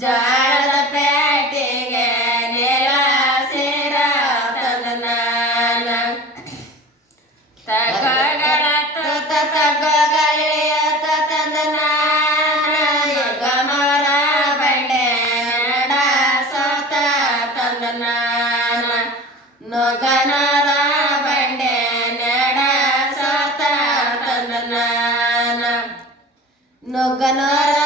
ಜಾಣದ ಪ್ಯಾಟಿಗೆ ನೆಲ ಸೇರ ನಾನು ತಗಗಳ ತಗಗಳಿಯ ತಂದ ಗಮರ ಬಂಡೆ ಸತ ತಂದ ನಾನು ನೊಗನರ ಬಂಡೆ ನಡ ಸತ ತಂದ ನಾನು ನೊಗನರ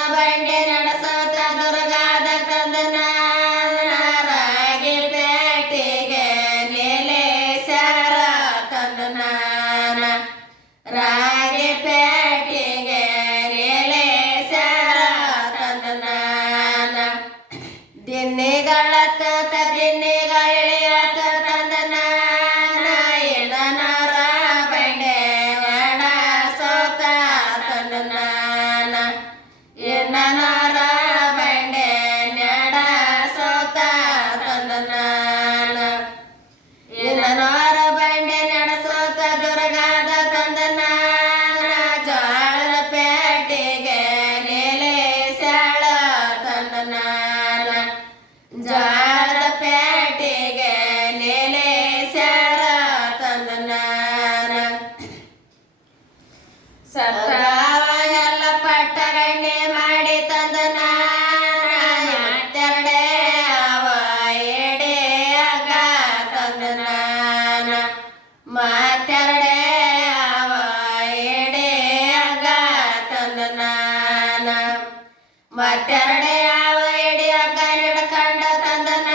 ಮತ್ತೆರಡೆ ಯಾವ ಎಡಿ ಹಗ್ಗ ಕಂಡ ತಂದನ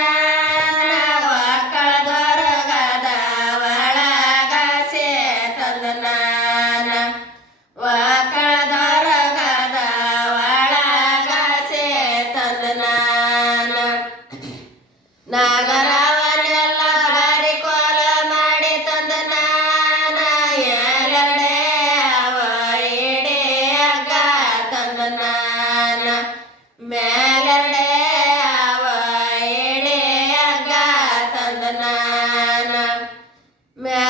ಒಕ್ಕಳದೊರಗದ ಒಳಗ ಸೇ ತಂದನ ತಂದನ ನಾಗ ম্যা